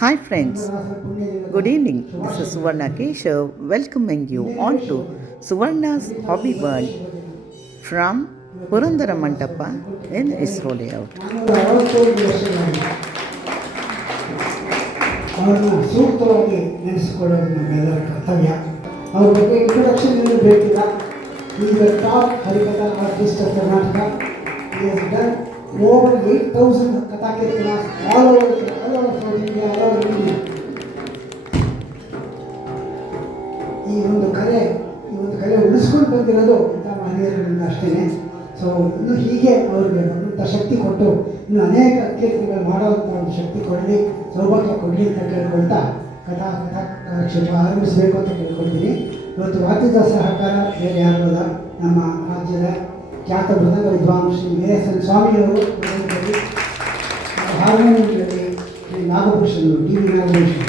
Hi friends, good evening. This is Suvarna Keshav welcoming you on to Suvarna's Hobby World from Purandara Mandapa in ISRO layout. ಅವರನ್ನು ಸೂಕ್ತವಾಗಿ ನೆನೆಸಿಕೊಳ್ಳೋದು ನಮ್ಮೆಲ್ಲರ ಕರ್ತವ್ಯ. ಅವ್ರ ಬಗ್ಗೆ introduction ಏನು ಬೇಕಿಲ್ಲ. ಈಗ top harikatha artist of Karnataka. He has done over 8,000 ಕಥಾ ಕೀರ್ತನಾಸ್ all over South India, all over India. ಈ ಒಂದು ಕಲೆ ಉಳಿಸ್ಕೊಂಡು ಬಂದಿರೋದು ಇಂಥ ಮಹನೀಯರಿಂದ ಅಷ್ಟೇ. ಸೊ ಇನ್ನು ಹೀಗೆ ಅವ್ರಿಗೆ ಅಂತ ಶಕ್ತಿ ಕೊಟ್ಟು ಇನ್ನು ಅನೇಕ ಕೀರ್ತನೆಗಳು ಮಾಡೋವಂಥ ಒಂದು ಶಕ್ತಿ ಕೊಡಲಿ, ಸೌಭಾಗ್ಯ ಕೊಡಲಿ ಅಂತ ಕೇಳ್ಕೊಳ್ತಾ ಕಥಾ ಕ್ಷೇತ್ರ ಆರಂಭಿಸಬೇಕು ಅಂತ ಕೇಳ್ಕೊಳ್ತೀನಿ. ಇವತ್ತು ವಾದ್ಯದ ಸಹಕಾರ ಬೇರೆ ಯಾರಲ್ಲ, ನಮ್ಮ ರಾಜ್ಯದ ಖ್ಯಾತ ಮೃದಂಗ ವಿದ್ವಾಂಸ ಶ್ರೀ ಮೇರೆಸನ್ ಸ್ವಾಮಿಯವರು, ಹಾರ್ಮೋನಿಯಂನಲ್ಲಿ ಶ್ರೀ ನಾಗಭೂಷಣರು, ಡಿ ವಿ ನಾಗಭೂಷಣ್.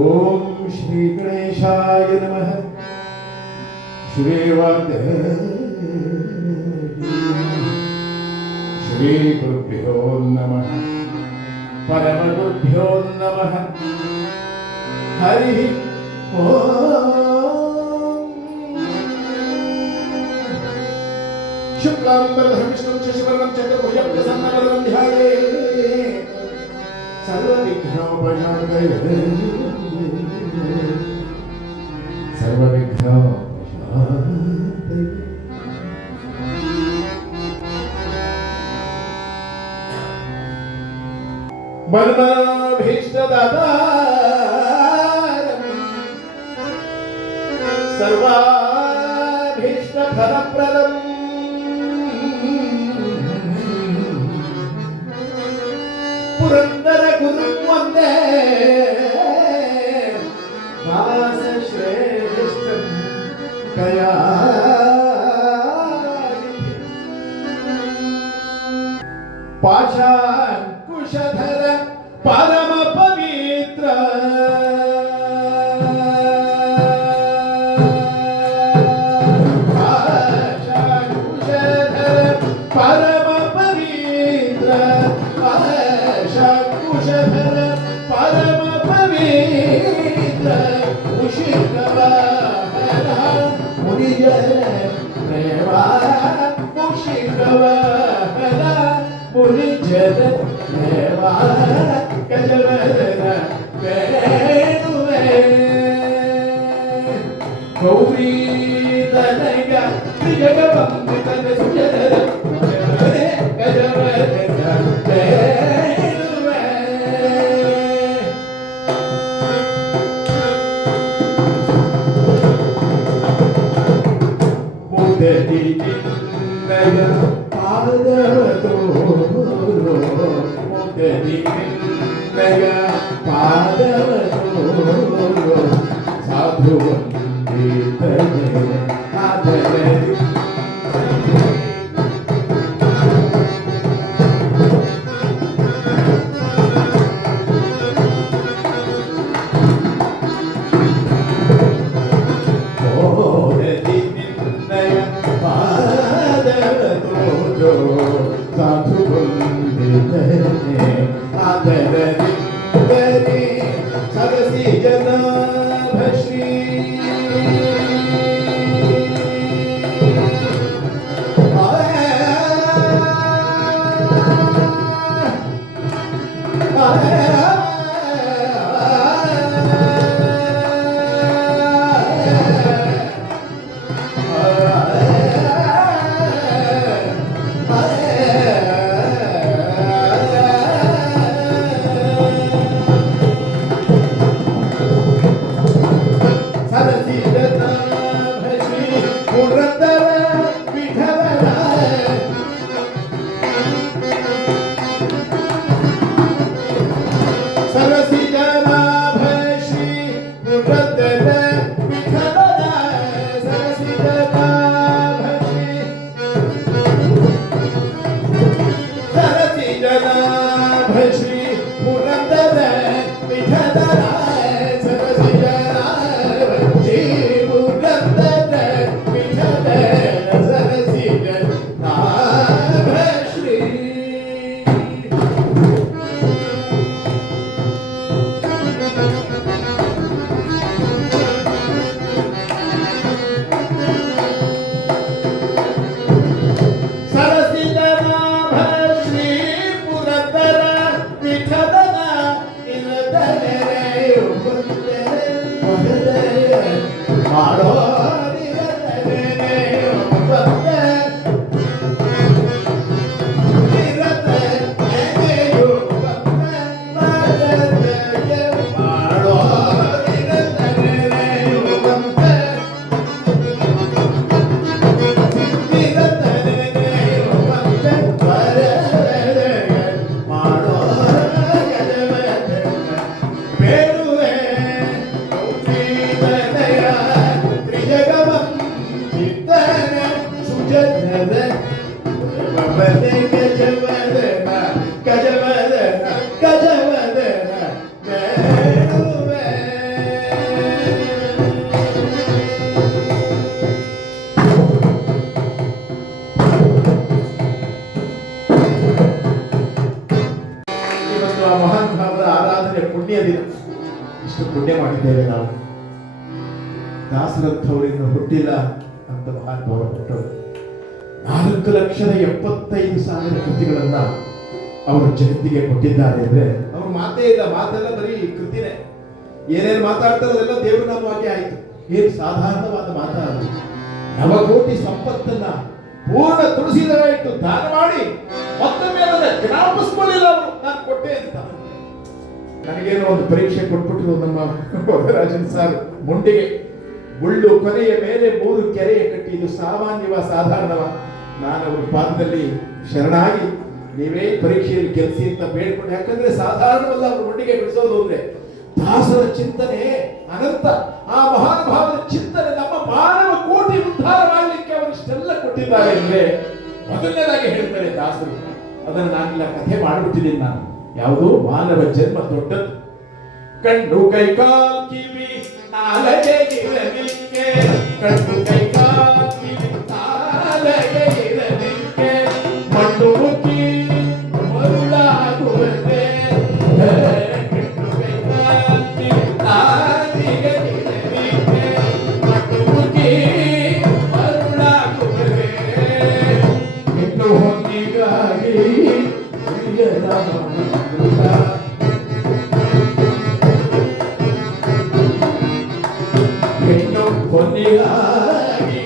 ಓಂ ಶ್ರೀ ಗಣೇಶಾಯ ನಮಃ. ಶ್ರೀ ಗುರುಭ್ಯೋ ನಮಃ. ಪರಮಗುರುಭ್ಯೋ ನಮಃ. ಹರಿ ಓಂ. ಶುಕ್ಲಾಂಬರಧರಂ ವಿಷ್ಣುಂ ಶಶಿವರ್ಣಂ ಚತುರ್ಭುಜಂ ಪ್ರಸನ್ನವದನಂ ಧ್ಯಾಯೇತ್ ಸರ್ವವಿಘ್ನೋಪಶಾಂತಯೇ. ಮನ್ಮನಾಭೀಷ್ಟದಾತಾರಂ ಸರ್ವಾಭೀಷ್ಟಫಲಪ್ರದಂ ಪುರಂದರ ಗುರುಂ ವಂದೇ ಶ್ರೇಷ್ಠಂ ದಯಾ ಪಾಶಾಂಕುಶಧರ ಪರಮ ಪವಿತ್ರ ಪಾಶಾಂಕುಶಧರ ಪರಮ ಪವಿತ್ರ ಪಾಶಾಂಕುಶಧರ ಪರಮ ಪವಿತ್ರ ಮುಷಿಕವ ಮುನಿಜನ ಪ್ರೇಮ ಮುಷಿಕವ ಮುನಿಜನ ಪ್ರೇಮ ಗಜವದನ ವೇಣುವೆ ಗೌರಿ ತನಗ ಜಗವಂಬಿತನ ಸುಜನರ ಗಜವದನ ವೇಣುವೆ. ಮುದದಿ ನಿನ್ನಯ ಪಾದವತೋರು, ಮುದದಿ ನಿನ್ನಯ ಪಾದವತೋರು, ಸಾಧು ವಂದಿತನೆ ಆದರದಿ. ಸಾಧು ಬಂದಿದ್ದೇನೆ ಆದರದಿ ಸರಸಿ ಜನ ಗಜವದನ ಗಜವದನ ಬೇಡುವೆ. ಇವತ್ತು ಆ ಮಹಾನ್ ಭಾವದ ಆರಾಧನೆ ಪುಣ್ಯ ದಿನ. ಇಷ್ಟು ಪುಣ್ಯ ಮಾಡಿದ್ದೇವೆ ನಾವು. ದಾಸರಂಥವರಿನ್ನು ಹುಟ್ಟಿಲ್ಲ ಅಂತ ಮಹಾನ್ ಭಾವ ಹುಟ್ಟರು. 4,75,000 ಕೃತಿಗಳನ್ನ ಅವರು ಜಗತ್ತಿಗೆ ಕೊಟ್ಟಿದ್ದಾರೆ ಅಂದ್ರೆ ಅವ್ರ ಮಾತೇ ಇಲ್ಲ. ಮಾತೆಲ್ಲ ಬರೀ ಕೃತಿನೇ. ಏನೇನು ಮಾತಾಡ್ತಾರೆ ಅದೆಲ್ಲ ದೇವ್ರ ನಾಮವಾಗಿ ಆಯ್ತು. ಏನು ಸಾಧಾರಣವಾದ ಮಾತಾಡೋದು. ನವಕೋಟಿ ಸಂಪತ್ತನ್ನ ಪೂರ್ಣ ತುಳಸಿದರ ಇಟ್ಟು ದಾನ ಮಾಡಿ ಮತ್ತೊಮ್ಮೆ ಅದನ್ನ ಜ್ಞಾಪಿಸ್ಕೊಳ್ಳಿಲ್ಲ ಅವರು, ನಾನು ಕೊಟ್ಟೆ ಅಂತ. ನನಗೇನೋ ಒಂದು ಪರೀಕ್ಷೆ ಕೊಟ್ಬಿಟ್ರು ನಮ್ಮ ವರರಾಜನ್ ಸರ್. ಮುಂಡಿಗೆ ಮುಳ್ಳು ಕೊನೆಯ ಮೇಲೆ 3 ಕೆರೆಯ ಕಟ್ಟಿ. ಇದು ಸಾಮಾನ್ಯವ ಸಾಧಾರಣವ? ನಾನು ಅವ್ರ ಪಾದದಲ್ಲಿ ಶರಣಾಗಿ ನೀವೇ ಪರೀಕ್ಷೆಯಲ್ಲಿ ಗೆಲ್ಲಿಸಿ ಅಂತ ಬೇಡ್ಕೊಂಡು. ಯಾಕಂದ್ರೆ ಸಾಧಾರಣವಲ್ಲ ಅವ್ರ ಮುಂಡಿಗೆ ಬಿಡಿಸೋದು ಅಂದ್ರೆ. ದಾಸರ ಚಿಂತನೆ ಅನಂತ. ಆ ಮಹಾನುಭಾವದ ಚಿಂತನೆ ನಮ್ಮ ಮಾನವ ಕೋಟಿ ಉದ್ಧಾರ ಮಾಡಲಿಕ್ಕೆ ಅವರು ಇಷ್ಟೆಲ್ಲ ಕೊಟ್ಟಿದ್ದಾರೆ ಅಂದ್ರೆ ಮೊದಲನೇದಾಗಿ ಹೇಳ್ತಾರೆ ದಾಸರು. ಅದನ್ನು ನಾನೆಲ್ಲ ಕಥೆ ಮಾಡಿಬಿಟ್ಟಿದ್ದೀನಿ ನಾನು. ಯಾವುದು? ಮಾನವ ಜನ್ಮ ದೊಡ್ಡದು. ಕಣ್ಣು ಕೈ ಕಾಲ್ ಕಿವಿ ನಾಲಗೆ ಇರಲಿಕ್ಕೆ, ಕಣ್ಣು ಕೈ ಕಾಲ್ ಕಿವಿ ನಾಲಗೆ ಇರಲಿಕ್ಕೆ, ಮಣ್ಣು ಮುಕ್ಕಿ ಮರುಳಾಗುವಂತೆ. ಕಣ್ಣು ಕೈ ಕಾಲ್ ಕಿವಿ ನಾಲಿಗೆ ಇರಲಿಕ್ಕೆ, ಮಣ್ಣು ಮುಕ್ಕಿ ಮರುಳಾಗುವಂತೆ. ಹೆಣ್ಣು ಹೊಂದಿಗಾಗಿ ಹೆಣ್ಣು ಹೊಂದಿಗಾಗಿ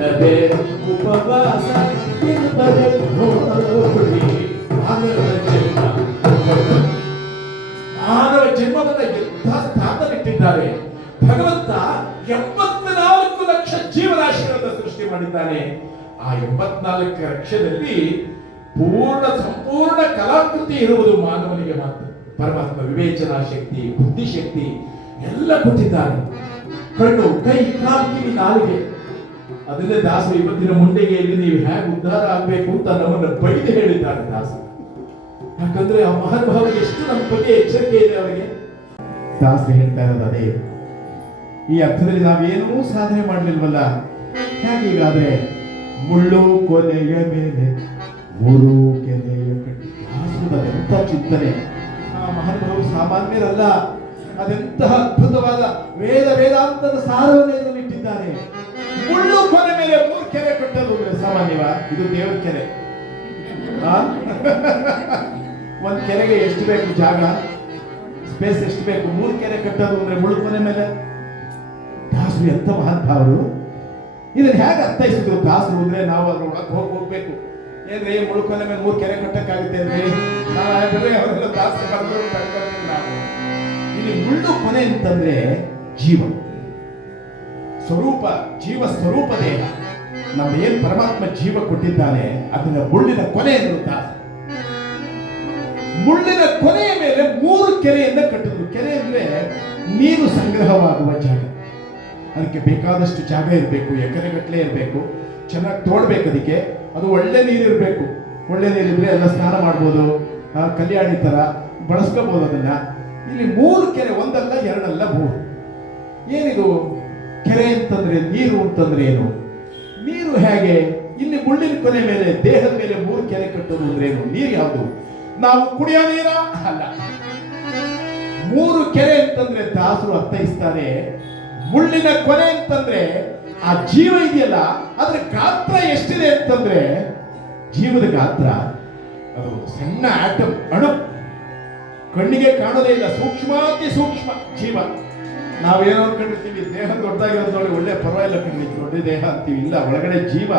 ನದೇ ಉಪವಾಸ ಮಾನವ ಜನ್ಮವನ್ನು ಎಂಥ ಸ್ಥಾನದಲ್ಲಿಟ್ಟಿದ್ದಾರೆ ಭಗವಂತ. 84 ಲಕ್ಷ ಜೀವರಾಶಿಗಳನ್ನು ಸೃಷ್ಟಿ ಮಾಡಿದ್ದಾನೆ. ಆ 84 ಲಕ್ಷದಲ್ಲಿ ಸಂಪೂರ್ಣ ಕಲಾಕೃತಿ ಇರುವುದು ಮಾನವನಿಗೆ ಮಾತ್ರ. ಪರಮಾತ್ಮ ವಿವೇಚನಾ ಶಕ್ತಿ, ಬುದ್ಧಿಶಕ್ತಿ ಎಲ್ಲ ಕೊಟ್ಟಿದ್ದಾನೆ. ಕಣ್ಣು ಕೈ ಕಾಲು ಕಿವಿ ನಾಲಿಗೆ. ಅದನ್ನೇ ದಾಸರು ಇವತ್ತಿನ ಮುಂಡೆಗೆಯಲ್ಲಿ ನೀವು ಹೇಗೆ ಉದ್ಧಾರ ಆಗಬೇಕು ಅಂತ ನಮ್ಮನ್ನು ಬೈದು ಹೇಳಿದ್ದಾರೆ ದಾಸರು. ಯಾಕಂದ್ರೆ ಆ ಮಹಾನುಭಾವರಿಗೆ ಎಷ್ಟು ನಮ್ಮ ಬಗ್ಗೆ ಎಚ್ಚರಿಕೆ ಇದೆ ಅವರಿಗೆ. ದಾಸರು ಹೇಳ್ತಾ ಇರೋದು ಅದೇ. ಈ ಅರ್ಥದಲ್ಲಿ ನಾವೇನೂ ಸಾಧನೆ ಮಾಡಲಿಲ್ವಲ್ಲ. ಹೇಗೀಗಾದ್ರೆ ಮುಳ್ಳು ಕೊನೆಯ ಮೇಲೆ 3 ಕೆನೆಯ ಕಟ್ಟಿ. ಎಂಥ ಚಿಂತನೆ! ಆ ಮಹಾನುಭಾವರು ಸಾಮಾನ್ಯರಲ್ಲ. ಅದೆಂತಹ ಅದ್ಭುತವಾದ ವೇದಾಂತದ ಸಾರವನ್ನು ಇಟ್ಟಿದ್ದಾರೆ. ಮುಳ್ಳು ಕೊನೆ ಮೇಲೆ 3 ಕೆರೆ ಕಟ್ಟೋದು ಸಾಮಾನ್ಯವ? ಇದು ದೇವರ ಕೆರೆ. ಒಂದು ಕೆರೆಗೆ ಎಷ್ಟು ಬೇಕು ಜಾಗ, ಸ್ಪೇಸ್ ಎಷ್ಟು ಬೇಕು? 3 ಕೆರೆ ಕಟ್ಟೋದು ಅಂದ್ರೆ ಮುಳ್ಳು ಕೊನೆ ಮೇಲೆ. ದಾಸರು ಎಂತ ಮಹಾನುಭಾವರು! ಇದನ್ನ ಹೇಗೆ ಅರ್ಥೈಸಿದ್ರು ದಾಸರು ಅಂದ್ರೆ ನಾವು ಅದ್ರ ಒಳಗೆ ಹೋಗ್ಬೇಕು. ಏನ್ರಿ ಮುಳ್ಕೊನೆ ಮೇಲೆ 3 ಕೆರೆ ಕಟ್ಟಕ್ಕಾಗುತ್ತೆ ಅಂದ್ರೆ ಅವರೆಲ್ಲ ದಾಸರು ಬರೆದು ನಾವು. ಇಲ್ಲಿ ಮುಳ್ಳು ಕೊನೆ ಅಂತಂದ್ರೆ ಜೀವ ಸ್ವರೂಪ, ಜೀವ ಸ್ವರೂಪ ದೇಹ. ನಮ್ಮ ಏನ್ ಪರಮಾತ್ಮ ಜೀವ ಕೊಟ್ಟಿದ್ದಾನೆ ಅದನ್ನ ಮುಳ್ಳಿನ ಕೊನೆ ಎಂದು ದಾಸ. ಮುಳ್ಳಿನ ಕೊನೆಯ ಮೇಲೆ 3 ಕೆರೆಯನ್ನ ಕಟ್ಟಿದ್ರು. ಕೆರೆ ಅಂದ್ರೆ ನೀರು ಸಂಗ್ರಹವಾಗುವ ಜಾಗ. ಅದಕ್ಕೆ ಬೇಕಾದಷ್ಟು ಜಾಗ ಇರಬೇಕು, ಎಕರೆಗಟ್ಟಲೆ ಇರಬೇಕು, ಚೆನ್ನಾಗಿ ತೋಡ್ಬೇಕು. ಅದಕ್ಕೆ ಅದು ಒಳ್ಳೆ ನೀರು ಇರಬೇಕು. ಒಳ್ಳೆ ನೀರಿದ್ರೆ ಎಲ್ಲ ಸ್ನಾನ ಮಾಡ್ಬೋದು, ಕಲ್ಯಾಣಿ ತರ ಬಳಸ್ಕೋಬಹುದು ಅದನ್ನ. ಇಲ್ಲಿ 3 ಕೆರೆ, ಒಂದಲ್ಲ ಎರಡಲ್ಲ 3. ಏನಿದು ಕೆರೆ ಅಂತಂದ್ರೆ? ನೀರು ಅಂತಂದ್ರೆ ಏನು? ನೀರು ಹೇಗೆ? ಇಲ್ಲಿ ಮುಳ್ಳಿನ ಕೊನೆ ಮೇಲೆ ದೇಹದ ಮೇಲೆ 3 ಕೆರೆ ಕಟ್ಟೋದು ಅಂದ್ರೆ ಏನು? ನೀರು ಯಾವುದು? ನಾವು ಕುಡಿಯೋ ನೀರ ಅಲ್ಲ. 3 ಕೆರೆ ಅಂತಂದ್ರೆ ದಾಸರು ಅರ್ಥೈಸ್ತಾರೆ. ಮುಳ್ಳಿನ ಕೊನೆ ಅಂತಂದ್ರೆ ಆ ಜೀವ ಇದೆಯಲ್ಲ, ಅದ್ರ ಗಾತ್ರ ಎಷ್ಟಿದೆ ಅಂತಂದ್ರೆ, ಜೀವದ ಗಾತ್ರ ಅದು ಸಣ್ಣ ಆಟಮ್, ಅಣು, ಕಣ್ಣಿಗೆ ಕಾಣೋದೇ ಇಲ್ಲ. ಸೂಕ್ಷ್ಮಾತಿ ಸೂಕ್ಷ್ಮ ಜೀವ. ನಾವೇನೋ ಅನ್ಕೊಂಡಿರ್ತೀವಿ ದೇಹ ದೊಡ್ಡದಾಗಿರೋದು ನೋಡಿ, ಒಳ್ಳೆ ಪರವಾಗಿಲ್ಲ ಕಣ್ಣಿಗೆ ದೊಡ್ಡ ದೇಹ ಅಂತೀವಿ. ಇಲ್ಲ, ಒಳಗಡೆ ಜೀವ.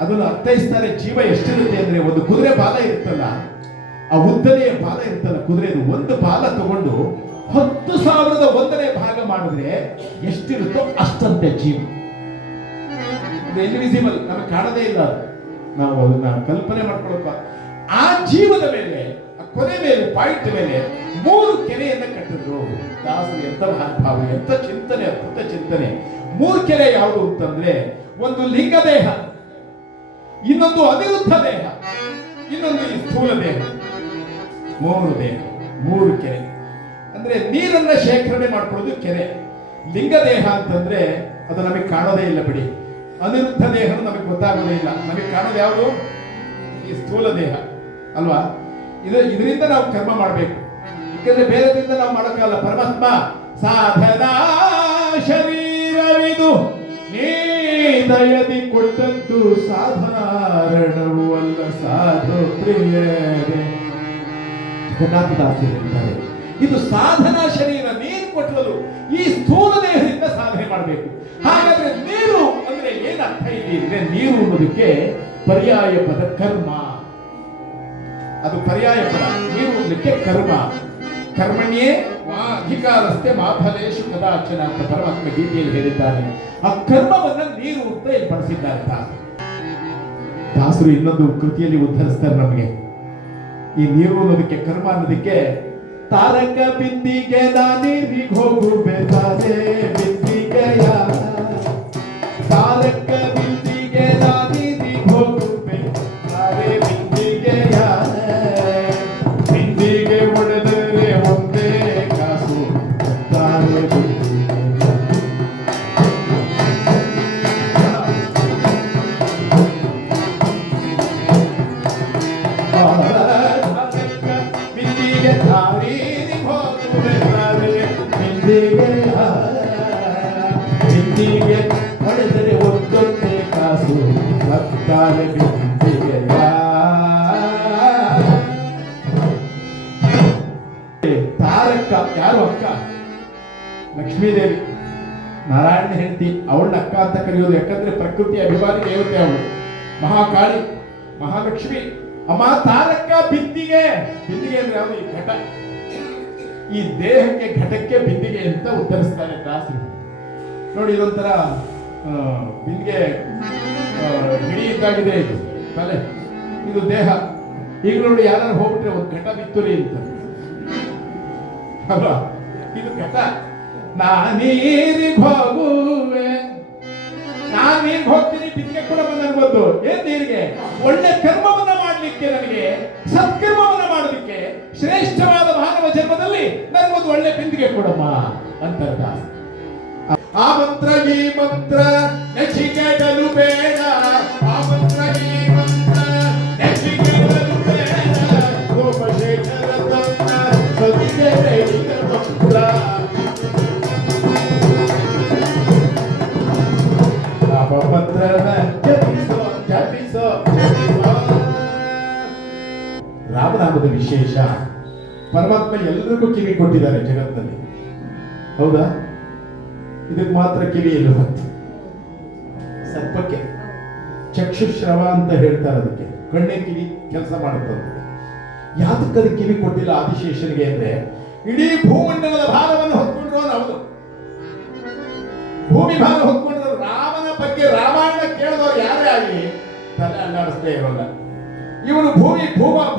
ಅದನ್ನು ಅರ್ಥೈಸ್ತಾರೆ. ಜೀವ ಎಷ್ಟಿರುತ್ತೆ ಅಂದ್ರೆ, ಒಂದು ಕುದುರೆ ಬಾಲ ಇರುತ್ತಲ್ಲ, ಆ ಉದ್ದನೆಯ ಬಾಲ ಇರುತ್ತಲ್ಲ ಕುದುರೆದು, ಒಂದು ಬಾಲ ತಗೊಂಡು 10,000ನೇ ಭಾಗ ಮಾಡಿದ್ರೆ ಎಷ್ಟಿರುತ್ತೋ ಅಷ್ಟಂತೆ ಜೀವ. ಇನ್ವಿಸಿಬಲ್, ನಮಗೆ ಕಾಣದೇ ಇಲ್ಲ. ನಾವು ಅದನ್ನ ಕಲ್ಪನೆ ಮಾಡ್ಕೊಳಪ್ಪ. ಆ ಜೀವದ ಮೇಲೆ, ಆ ಕೊನೆ ಮೇಲೆ, ಪಾಯಿಂಟ್ ಮೇಲೆ 3 ಕೆರೆಯನ್ನ ಕಟ್ಟಿದ್ರು ದಾಸರು. ಎಂತ ಮಹಾನುಭಾವ, ಎಂತ ಚಿಂತನೆ, ಅದ್ಭುತ ಚಿಂತನೆ. ಮೂರು ಕೆರೆ ಯಾವುದು ಅಂತಂದ್ರೆ, ಒಂದು ಲಿಂಗ ದೇಹ, ಇನ್ನೊಂದು ಅನಿರುದ್ಧ ದೇಹ, ಇನ್ನೊಂದು ಈ ಸ್ಥೂಲ ದೇಹ. ಮೂರು ದೇಹ, ಮೂರು ಕೆರೆ. ಅಂದ್ರೆ ನೀರನ್ನ ಶೇಖರಣೆ ಮಾಡ್ಕೊಳ್ಳೋದು ಕೆರೆ. ಲಿಂಗ ದೇಹ ಅಂತಂದ್ರೆ ಅದು ನಮಗೆ ಕಾಣೋದೇ ಇಲ್ಲ ಬಿಡಿ. ಅನಿರುದ್ಧ ದೇಹ ನಮಗೆ ಗೊತ್ತಾಗೋದೇ ಇಲ್ಲ. ನಮಗೆ ಕಾಣೋದು ಯಾವುದು? ಈ ಸ್ಥೂಲ ದೇಹ ಅಲ್ವಾ? ಇದರಿಂದ ನಾವು ಕರ್ಮ ಮಾಡಬೇಕು. ಯಾಕಂದ್ರೆ ಬೇರೆದಿಂದ ನಾವು ಮಾಡೋಕ್ಕಲ್ಲ. ಪರಮಾತ್ಮ ಸಾಧನಾ ಶರೀರವಿದು ನೀ ದಯದಿ ಕೊಟ್ಟದ್ದು ಸಾಧಾರಣವೂ ಅಲ್ಲ ಸಾಧು ಪ್ರಿಯರೇ. ಜಗನ್ನಾಥದಾಸರು ಹೇಳ್ತಾರೆ, ಇದು ಸಾಧನಾ ಶರೀರ, ನೀರು ಕೊಟ್ಟರು. ಈ ಸ್ಥೂಲ ದೇಹದಿಂದ ಸಾಧನೆ ಮಾಡಬೇಕು. ಹಾಗಾದ್ರೆ ನೀರು ಅಂದ್ರೆ ಏನ್ ಅರ್ಥ ಇದೆ ಅಂದ್ರೆ, ನೀರು ಅನ್ನೋದಕ್ಕೆ ಪರ್ಯಾಯ ಪದ ಕರ್ಮ. ಅದು ಪರ್ಯಾಯ ಪದ. ನೀರು ಅನ್ನೋದಕ್ಕೆ ಕರ್ಮ. ಕರ್ಮಣ್ಯೇ ಅಧಿಕಾರಸ್ಥೆ ಮಾಫಲೇಶು ಕದಾಚನ ಅಂತ ಪರಮಾತ್ಮ ಗೀತೆಯಲ್ಲಿ ಹೇಳಿದ್ದಾನೆ. ಆ ಕರ್ಮವನ್ನ ನೀರು ಅಂತ ಇಲ್ಲಿ ಬಳಸಿದ್ದಾರೆ ದಾಸರು. ಇನ್ನೊಂದು ಕೃತಿಯಲ್ಲಿ ಉದ್ಧರಿಸ್ತಾರೆ ನಮಗೆ ಈ ನೀರು ಅನ್ನೋದಕ್ಕೆ, ಕರ್ಮ ಅನ್ನೋದಕ್ಕೆ. ತಾರಕ ಬಿಂದಿಗೆ ನೀರಿಗೆ ಹೋಗುಬೇಕಾದ್ರೆ ಬಿಂದಿಗೆಯ, ತಾರಕ ಬಿಂದಿಗೆ ನೀರಿಗೆ ಹೋಗುಬೇಕಾದ್ರೆ ಬಿಂದಿಗೆಯ, ಬಿಂದಿಗೆ ಹೊಡೆದರೆ ಒಂದೇ ಕಾಸು ತಾರೆ ಬಿಂದಿಗೆ ಬಿಂದಿಗೆ ಹೊಡೆದರೆ ಒಂದೊಂದೇ ಕಾಸು ಭಕ್ತಾಲೆ ಬಿಂದಿಗೆಯ. ತಾರಕ್ಕ ಯಾರು? ಅಕ್ಕ ಲಕ್ಷ್ಮೀದೇವಿ, ನಾರಾಯಣ ಹೆಂಡತಿ. ಅವಳನ್ನ ಅಕ್ಕ ಅಂತ ಕರೆಯೋದು. ಯಾಕಂದ್ರೆ ಪ್ರಕೃತಿ ಅಭಿಮಾನಿ ದೇವತೆ ಅವಳು. ಮಹಾಕಾಳಿ, ಮಹಾಲಕ್ಷ್ಮಿ. ಅಮ್ಮ ತಾರಕ್ಕ ಬಿಂದಿಗೆ. ಬಿಂದಿಗೆ ಅಂದ್ರೆ ಯಾವುದು? ಈ ಘಟ. ಈ ದೇಹಕ್ಕೆ, ಘಟಕ್ಕೆ ಬಿಂದಿಗೆ ಅಂತ ಉತ್ತರಿಸ್ತಾರೆ ದಾಸರು. ನೋಡಿ, ಇದೊಂಥರ ಬಿಂದಿಗೆ ಹಿಡಿ ಇದ್ದಾಗಿದೆ. ಇದು ತಲೆ, ಇದು ದೇಹ. ಈಗ ನೋಡಿ, ಯಾರು ಹೋಗ್ಬಿಟ್ರೆ ಒಂದು ಘಟ ಬಿತ್ತುರಿ ಅಂತ ಅಲ್ವಾ? ಇದು ಘಟ. ನಾನೀರಿಗೆ ಹೋಗುವೆ, ನಾನೀರಿಗೆ ಹೋಗ್ತೀನಿ. ಬಿಂದಿಗೆ ಕೂಡ ಬಂದು ಏನ್ ನೀರಿಗೆ? ಒಳ್ಳೆ ಕರ್ಮವನ್ನ ಮಾಡ್ಲಿಕ್ಕೆ, ನನಗೆ ಸತ್ಕರ್ಮವನ್ನ ಮಾಡೋದಕ್ಕೆ, ಶ್ರೇಷ್ಠವಾದ ಮಾನವ ಜನ್ಮದಲ್ಲಿ ನನಗೊಂದು ಒಳ್ಳೆ ಬಿಂದಿಗೆ ಕೊಡಮ್ಮ ಅಂತಾರೆ ದಾಸ. ಆ ಮಂತ್ರ ಈ ಮಂತ್ರ ನಚಿಕೆಗಳು ಬೇಡ, ಆ ಮಂತ್ರ ಈ ಮಂತ್ರ ನಚಿಕೆಗಳು ಬೇಡ, ಸೋಮಶೇಖರ ತನ್ನ ಸತಿಗೆ ಬೇಡಿದ ಮಂತ್ರ. ರಾಮಮಂತ್ರನ ಜಪಿಸೋ ಜಪಿಸೋ ಜಪಿಸೋ. ರಾಮನಾಮದ ವಿಶೇಷ. ಪರಮಾತ್ಮ ಎಲ್ಲರಿಗೂ ಕಿವಿ ಕೊಟ್ಟಿದ್ದಾರೆ ಜಗತ್ತಿನಲ್ಲಿ, ಹೌದಾ? ಇದಕ್ಕೆ ಮಾತ್ರ ಕಿವಿ ಇಲ್ಲ. ಸರ್ಪಕ್ಕೆ ಚಕ್ಷುಶ್ರವ ಅಂತ ಹೇಳ್ತಾರೆ. ಅದಕ್ಕೆ ಕಣ್ಣೆ ಕಿವಿ ಕೆಲಸ ಮಾಡುತ್ತದೆ. ಯಾತಕ್ಕದ ಕಿವಿ ಕೊಟ್ಟಿಲ್ಲ ಆದಿಶೇಷನಿಗೆ ಅಂದ್ರೆ, ಇಡೀ ಭೂಮಂಡಲದ ಭಾರವನ್ನು ಹೊತ್ಕೊಂಡ್ರು ಅವನು. ಭೂಮಿ ಭಾರ ಹೊತ್ಕೊಂಡ್ರು. ರಾಮನ ಬಗ್ಗೆ ರಾಮಾಯಣ ಕೇಳಿದವರು ಯಾರೇ ಆಗಲಿ ತಲೆ ಅಲ್ಲಾಡಿಸದೇ ಇರೋಲ್ಲ. ಇವನು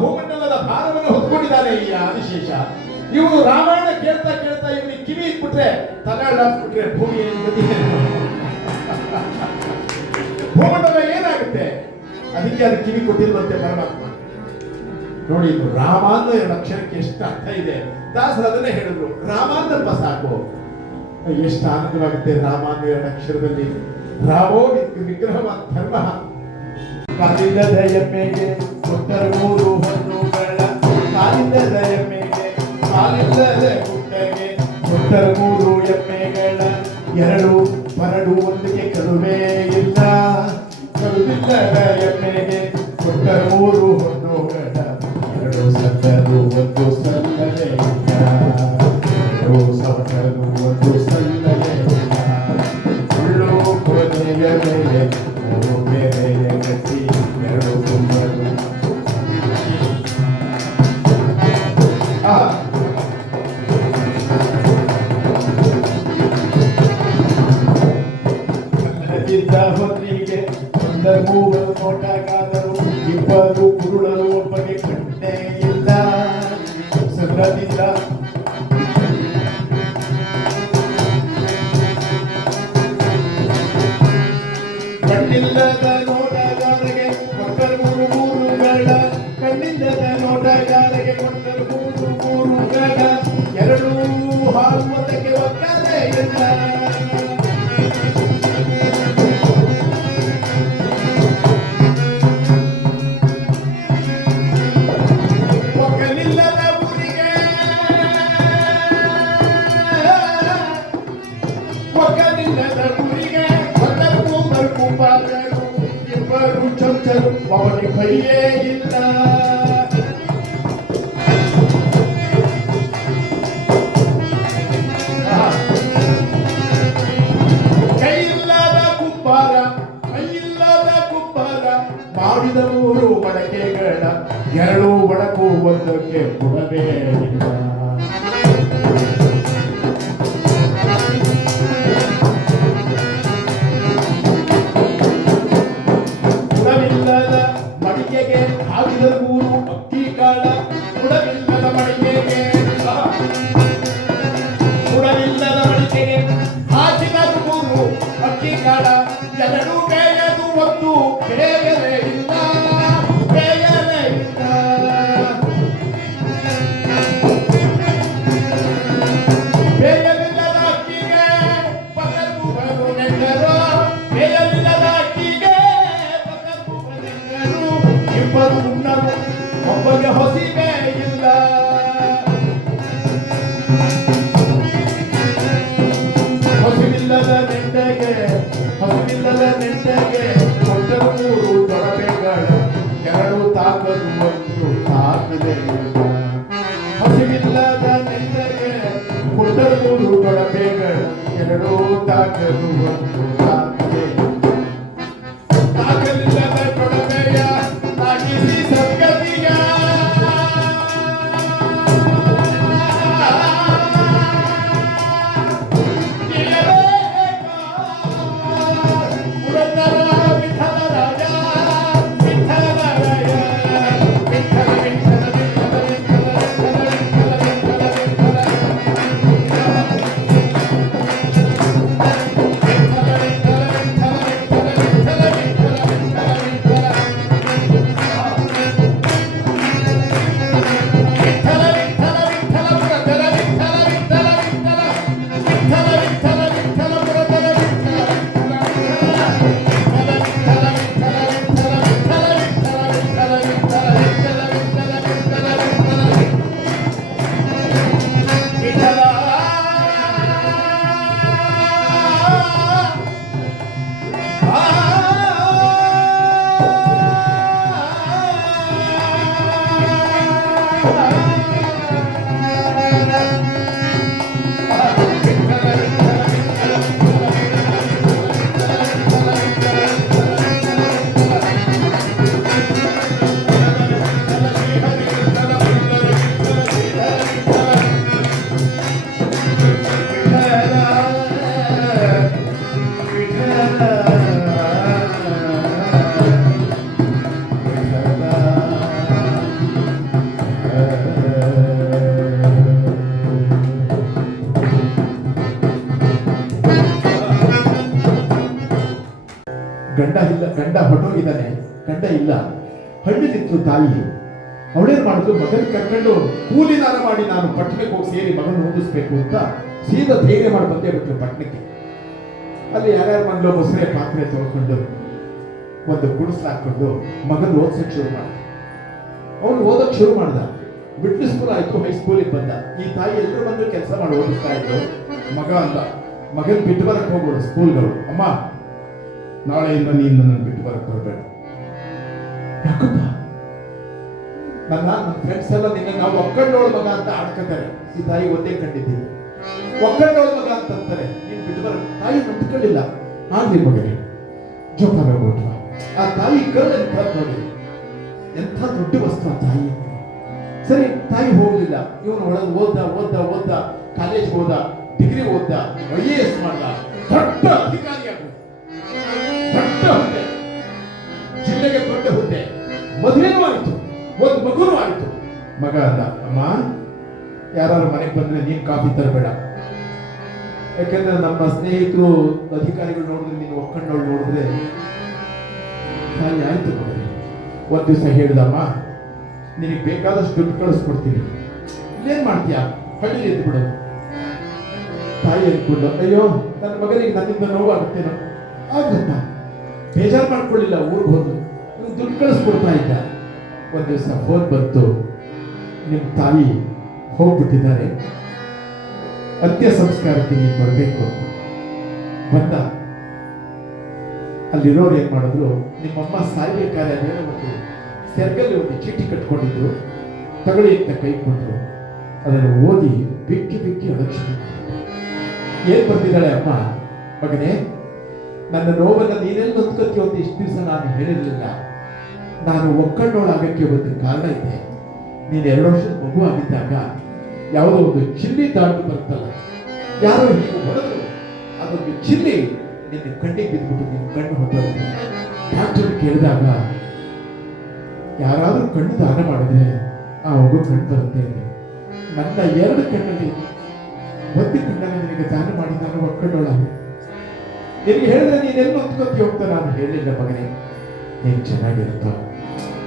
ಭೂಮಂಡಲದ ಭಾರವನ್ನು ಹೊತ್ಕೊಂಡಿದ್ದಾನೆ ಈ ಆದಿಶೇಷ. ಇವನು ರಾಮಾಯಣ ಕೇಳ್ತಾ ಕೇಳ್ತಾ ಇವನಿಗೆ ಕಿವಿ ಇಟ್ಬಿಟ್ರೆ, ತಲೆ ಅಲ್ಲಾಡಿಸ್ಬಿಟ್ರೆ ಭೂಮಿ ಭೂಮಂಡಲ ಏನಾಗುತ್ತೆ? ಅದಕ್ಕೆ ಅದು ಕಿವಿ ಕೊಟ್ಟಿಲ್ವಂತೆ ಪರಮಾತ್ಮ. ನೋಡಿ, ಇದು ರಾಮ ಅನ್ನೋ ಎರಡು ಅಕ್ಷರಕ್ಕೆ ಎಷ್ಟು ಅರ್ಥ ಇದೆ. ದಾಸರು ಅದನ್ನೇ ಹೇಳಿದ್ರು, ರಾಮ ಅನ್ನಪ್ಪ ಸಾಕು. ಎಷ್ಟು ಆನಂದವಾಗುತ್ತೆ ರಾಮ ಅನ್ನೋ ಎರಡು ಅಕ್ಷರದಲ್ಲಿ. ರಾಮೋ ವಿಗ್ರಹ ಧರ್ಮ. ಕಾಲಿಲ್ಲದ ಎಮ್ಮೆಗೆ ಕೊಟ್ಟರ ಮೂರು ಹಣ್ಣುಗಳ, ಕಾಲಿಲ್ಲದ ಎಮ್ಮೆಗೆ ಕಾಲಿಲ್ಲದ ಗುಡ್ಡಗೆ ಕೊಟ್ಟರ ಮೂರು ಎಮ್ಮೆಗಳ, ಎರಡು ಮರಡು ಒಂದಿಗೆ ಕರುವೇ ಇಲ್ಲ. ಕರುವಿಲ್ಲದ ಎಮ್ಮೆಗೆ ಕೊಟ್ಟರ ಮೂರು ಹಣ್ಣುಗಳ, ಎರಡು ಸತ್ತರು ಒಂದು ಸಲ್ಲಲೇ ಇಲ್ಲ. ಎರಡು ಸತ್ತರು ಒಂದು ಸಲ್ಲಲೇ ಇಲ್ಲ. ಸುಳ್ಳು ಕೊನೆಯ ಮೇಲೆ ಬೇರೆಯ ಗಟ್ಟಿ ಎರಡು ಕುಂಬರು. ಹೊತ್ತಿಗೆ ಒಂದರ ಮೂವರು ನೋಟಕ್ಕಾದರು, ಇಬ್ಬರು ಕುರುಳರು ಒಬ್ಬಗೆ ಕಣ್ಣೇ ಇಲ್ಲ. ಸಂಗದಿಂದ ಲೋಕಲಿಲ್ಲದ ಗುರಿಗೆ ಹೊರಗೂ ಮರುಕು ಬಾಗರು ಇಬ್ಬರು ಚೊಚ್ಚರು ಅವನಿಗೆ ಕೈಯೇ ಇಲ್ಲ. ಕೈಯಿಲ್ಲದ ಕುಬ್ಬಾರ ಮಾಡಿದ 3 ಮಡಕೆಗಳ 2 ಒಡಕು ಒಂದಕ್ಕೆ ಕೊಡವೇ ಇಲ್ಲ. ಕುಡವಿಲ್ಲದ ಮಡಿಕೆಗೆ ಹಾಕಿದ 3 ಅಕ್ಕಿ ಕಾಳ ಕುಡವಿಲ್ಲದ ಮಡಿಕೆಗೆ ಹಾಕಿದ 3 ಅಕ್ಕಿ ಕಾಳ 2 ಬೇಯದು 1 ಬೇಯಲೇ ಇಲ್ಲ. ಬೇಯಲಿಲ್ಲದ ಅಕ್ಕಿಗೆ ಪಕರ್ಬು ನೆಂದರು ಬೇಯಲಿಲ್ಲದ ಅಕ್ಕಿಗೆ ಪಕರ್ಬು ನೆಂದರು ಇಬ್ಬರು ಉಣ್ಣರು ಒಬ್ಬಗೆ ಹೊಸಿಬೇ ಇಲ್ಲ. ಹಸಿವಿಲ್ಲದ ನೆಂಟೆಗೆ ಕೊಟ್ಟರು 3 ದೊಡವೆಗಳ 2 ತಾಕದು 1 ತಾಕದೆ ಇಲ್ಲ. ಹಸಿವಿಲ್ಲದ ನೆಂಟೆಗೆ ಕೊಟ್ಟರು 3 ದೊಡವೆಗಳ 2 ತಾಕದು 1 ತಾಕದೆ ಇಲ್ಲ. ತಾಕಲಿಲ್ಲದ ದೊಡವೆಯ ತಾಗಿಸಿ ಸಂಗತಿಯ ಗಂಡ ಹೊಟ್ಟೋಗಿದ್ದಾನೆ, ಗಂಡ ಇಲ್ಲ. ಹಳ್ಳಿಲಿತ್ತು ತಾಯಿ. ಅವಳೇನ್ ಮಾಡಿದ್ರು, ಮಗನ ಕರ್ಕೊಂಡು ಕೂಲಿನಾರ ಮಾಡಿ ನಾನು ಪಟ್ಟಣಕ್ಕೆ ಹೋಗಿ ಸೇರಿ ಮಗನ ಓದಿಸ್ಬೇಕು ಅಂತ ಸೀದಾ ಧೈರ್ಯ ಮಾಡಿ ಬಂದೇ ಬಿಟ್ರು ಪಟ್ಟಣಕ್ಕೆ. ಅಲ್ಲಿ ಯಾರ್ಯಾರ ಮನೆಯಲ್ಲೋ ಮೊಸರೆ ಪಾತ್ರೆ ತೊಳ್ಕೊಂಡು ಒಂದು ಗುಡಿಸ್ಲು ಹಾಕೊಂಡು ಮಗನ ಓದ್ಸಕ್ ಶುರು ಮಾಡ್ದ. ಅವನು ಓದಕ್ ಶುರು ಮಾಡ್ದ. ಮಿಡ್ಲ್ ಸ್ಕೂಲ್ ಆಯ್ತು, ಹೈಸ್ಕೂಲಿಗೆ ಬಂದ. ಈ ತಾಯಿ ಎಲ್ಲರೂ ಬಂದು ಕೆಲಸ ಮಾಡಿ ಓದಿಸ್ತಾ ಇದ್ರು. ಮಗ ಅಂದ, ಮಗನ್ ಬಿಟ್ಟು ಬರಕ್ ಹೋಗ್ಬಿಡು ಸ್ಕೂಲ್ಗಳು. ಅಮ್ಮ, ನಾಳೆಯಿಂದ ನೀನು ನನ್ನ ಬಿಟ್ಟು ಬರಕ್ ಬರಬೇಡ. ಯಾಕಪ್ಪ? ನನ್ನ ಫ್ರೆಂಡ್ಸ್ ಎಲ್ಲ ನಿನ್ನ ನಾವು ಒಕ್ಕಂಡೋಳ ಮಗ ಅಂತ ಆಡ್ಕೊತಾರೆ. ಈ ತಾಯಿ ಒಂದೇ ಕಂಡಿದ್ದೀವಿ. ಒಕ್ಕಂಡೋಳ ಮಗ ಅಂತಾರೆ, ನೀನು ಬಿಟ್ಟು ಬರ. ತಾಯಿ ನಂಬ್ಕೊಳ್ಳಿಲ್ಲ. ಆಗ್ಲಿ ಮಗನೇ, ಜೋಪಾನ ಹೋಗ್ಬಿಟ್ವ. ಆ ತಾಯಿ ಕಲ್ಲು ಎಂತ ನೋಡಿ, ಎಂಥ ದೊಡ್ಡ ವಸ್ತು ಆ ತಾಯಿ. ಸರಿ, ತಾಯಿ ಹೋಗ್ಲಿಲ್ಲ. ಇವನು ಒಳಗೆ ಓದ್ದ, ಕಾಲೇಜ್ ಹೋದ, ಡಿಗ್ರಿ ಓದ್ದ, IAS ಮಾಡ್ದ, ದೊಡ್ಡ ಅಧಿಕಾರಿಯಾಗ, ದೊಡ್ಡ ಹುದ್ದೆ, ಜಿಲ್ಲೆಗೆ ದೊಡ್ಡ ಹುದ್ದೆ, ಮದುವೆನೂ ಆಯ್ತು, ಒಂದು ಮಗುನೂ ಆಯ್ತು. ಮಗ ಅಲ್ಲ, ಅಮ್ಮ ಯಾರು ಮನೆಗೆ ಬಂದ್ರೆ ನೀನ್ ಕಾಫಿ ತರಬೇಡ. ಯಾಕಂದ್ರೆ ನಮ್ಮ ಸ್ನೇಹಿತರು ಅಧಿಕಾರಿಗಳು ನೋಡಿದ್ರೆ, ನೀನು ಒಕ್ಕಂಡವಳು ನೋಡಿದ್ರೆ ತಾಯಿ ಆಯ್ತು ಮಗನೇ. ಒಂದ್ ದಿವಸ ಹೇಳ್ದಮ್ಮ, ನಿನಗೆ ಬೇಕಾದಷ್ಟು ದುಡ್ಡು ಕಳಿಸ್ಕೊಡ್ತೀನಿ, ಇಲ್ಲೇನ್ ಮಾಡ್ತೀಯಾ, ಹಳ್ಳಿ ಎದ್ದು ಬಿಡು. ತಾಯಿ ಅಂದ್ಕೊಂಡು, ಅಯ್ಯೋ ನನ್ನ ಮಗನಿಗೆ ನನ್ನಿಂದ ನೋವಾಗುತ್ತೇನೋ. ಆಗಪ್ಪ, ಬೇಜಾರು ಮಾಡ್ಕೊಳ್ಳಿಲ್ಲ. ಊರಿಗೆ ಹೋದ್ರು, ದುಡ್ಡು ಕಳಿಸ್ಕೊಡ್ತಾ ಇದ್ದ. ಒಂದ್ ದಿವಸ ಫೋನ್ ಬಂತು, ನಿಮ್ ತಾಯಿ ಹೋಗ್ಬಿಟ್ಟಿದ್ದಾರೆ, ಅಂತ್ಯ ಸಂಸ್ಕಾರಕ್ಕೆ ನೀನು ಬರಬೇಕು ಅಂತ. ಬಂದ. ಅಲ್ಲಿರೋರು ಏನ್ ಮಾಡಿದ್ರು, ನಿಮ್ಮಮ್ಮ ಸಾಯ್ಬೇಕಾದ್ರೆ ಮೇಲೆ ಒಂದು ಸೆರ್ಗಲ್ಲಿ ಒಂದು ಚೀಟಿ ಕಟ್ಕೊಂಡಿದ್ರು, ತಗೊಳ್ಳಿ ಅಂತ ಕೈ ಕೊಟ್ಟರು. ಅದನ್ನು ಓದಿ ಬಿಕ್ಕಿ ಬಿಕ್ಕಿ ಅಳಕ್ಷಣೆ ಏನ್ ಬರ್ತಿದ್ದಾಳೆ ಅಮ್ಮ, ಮಗನೇ ನನ್ನ ನೋವನ್ನು ನೀನೆಲ್ಲ ಹೊತ್ಕೊತೀಯ ಅಂತ ಇಷ್ಟು ದಿವಸ ನಾನು ಹೇಳಿರಲಿಲ್ಲ. ನಾನು ಒಕ್ಕಣ್ಣೋಳಾಗಕ್ಕೆ ಒಂದು ಕಾರಣ ಇದೆ. ನೀನು 2 ವರ್ಷದ ಮಗು ಆಗಿದ್ದಾಗ ಯಾವುದೋ ಒಂದು ಚಿಲ್ಲಿ ದಾಟು ಬರುತ್ತಲ್ಲ, ಯಾರೋ ಹೀಗೆ ಹೊಡೆದ್ರು, ಅದೊಂದು ಚಿಲ್ಲಿ ನಿನ್ನ ಕಣ್ಣಿಗೆ ಬಿದ್ದುಬಿಟ್ಟು ನಿನ್ನ ಕಣ್ಣು ಹೊತ್ತೋದು. ಡಾಕ್ಟರ್ ಕೇಳಿದಾಗ ಯಾರಾದ್ರೂ ಕಣ್ಣು ದಾನ ಮಾಡಿದ್ರೆ ಆ ಮಗು ಕಣ್ಣು ಬರುತ್ತೆ. ನನ್ನ 2 ಕಣ್ಣಲ್ಲಿ ಒಂದು ಕಣ್ಣನ್ನು ನಿನಗೆ ದಾನ ಮಾಡಿ ನಾನು ಒಕ್ಕಣ್ಣೋಳ. ನಿನಗೆ ಹೇಳಿದ್ರೆ ನೀನೆಲ್ಲ ಹೊತ್ಕೊತೀಯ ಅಂತ ನಾನು ಹೇಳಿಲ್ಲ ಮಗನೇ. ನೀನು ಚೆನ್ನಾಗಿರುತ್ತೋ.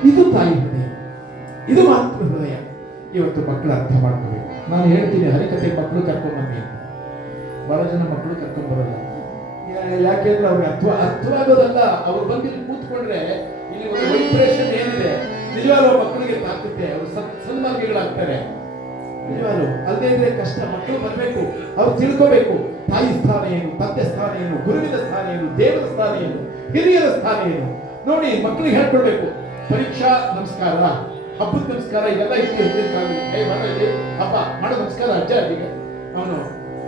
ಇದು ತಾಯಿ ಹೃದಯ, ಇದು ಮಾತೃ ಹೃದಯ. ಇವತ್ತು ಮಕ್ಕಳು ಅರ್ಥ ಮಾಡ್ಕೋಬೇಕು. ನಾನು ಹೇಳ್ತೀನಿ ಹರಿಕತೆ ಮಕ್ಕಳು ಕರ್ಕೊಂಡ್ಬನ್ನಿ ಅಂತ. ಬಹಳ ಜನ ಮಕ್ಕಳು ಕರ್ಕೊಂಡ್ಬರಲ್ಲ. ಯಾಕೆಂದ್ರೆ ಅವ್ರಿಗೆ ಅರ್ಥವಾಗೋದಲ್ಲ. ಅವ್ರು ಬಂದು ಕೂತ್ಕೊಂಡ್ರೆ ಇಲ್ಲಿ ಒಂದು ವೈಬ್ರೇಷನ್ ಏನಿದೆ, ನಿಜವಾಗ್ಲೂ ಮಕ್ಕಳಿಗೆ ತಾಕುತ್ತೆ. ಅವರು ಸನ್ಮಾರ್ಗಿಗಳಾಗ್ತಾರೆ. ನಿಜವಾಗ್ಲು ಅಲ್ಲದೆ ಇದ್ರೆ ಕಷ್ಟ. ಮಕ್ಕಳು ಬರಬೇಕು, ಅವ್ರು ತಿಳ್ಕೋಬೇಕು ತಾಯಿ ಸ್ಥಾನ ಏನು, ತಂದೆ ಸ್ಥಾನ ಏನು, ಗುರುವಿನ ಸ್ಥಾನ ಏನು, ದೇವರ ಸ್ಥಾನ ಏನು, ಹಿರಿಯರ ಸ್ಥಾನ ಏನು ನೋಡಿ ಮಕ್ಕಳಿಗೆ ಹೇಳ್ಕೊಡ್ಬೇಕು. ಪರೀಕ್ಷಾ ನಮಸ್ಕಾರ, ಹಬ್ಬದ ನಮಸ್ಕಾರ, ಇದೆಲ್ಲ ಇತ್ತು ಹಿಂದಿನ ಕಾಲದಲ್ಲಿ. ಹಬ್ಬ ಮಾಡೋ ನಮಸ್ಕಾರ ಅಜ್ಜ ಅಜ್ಜಿಗೆ ಅವನು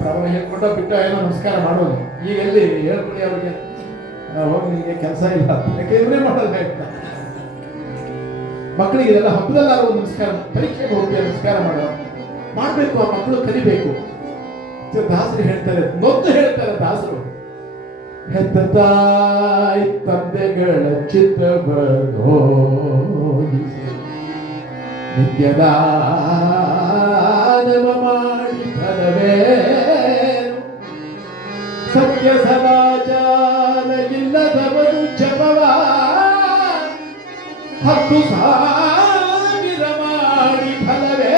ಪ್ರವಣ ಹೇಳ್ಕೊಂಡ ಬಿಟ್ಟ ಏನೋ ನಮಸ್ಕಾರ ಮಾಡೋದು. ಈಗ ಎಲ್ಲಿ ಹೇಳ್ಕೊಡಿ ಅವ್ರಿಗೆ, ಹೋಗಿ ನಿಮಗೆ ಕೆಲಸ ಇಲ್ಲ, ಯಾಕೆ ಇವರೇ ಮಾಡೋಲ್ಲ ಅಂತ. ಮಕ್ಕಳಿಗೆ ಇದೆಲ್ಲ ಹಬ್ಬದಲ್ಲಾರು ಒಂದು ನಮಸ್ಕಾರ, ಪರೀಕ್ಷೆಗೆ ಹೋಗಿ ನಮಸ್ಕಾರ ಮಾಡಬೇಕು. ಆ ಮಕ್ಕಳು ಕಲಿಬೇಕು. ದಾಸರು ಹೇಳ್ತಾರೆ, ನೊಂದು ಹೇಳ್ತಾರೆ ದಾಸರು, ಹೆತ್ತ ತಾಯಿ ತಂದೆಗಳ ಚಿತ್ತವನೋದಿಸಿ ನಿತ್ಯದಾನವ ಮಾಡಿ ಫಲವೇನು, ಸತ್ಯ ಸದಾಚಾರ ಇಲ್ಲದವನು ಜಪವ 10,000 ಮಾಡಿ ಫಲವೇನು.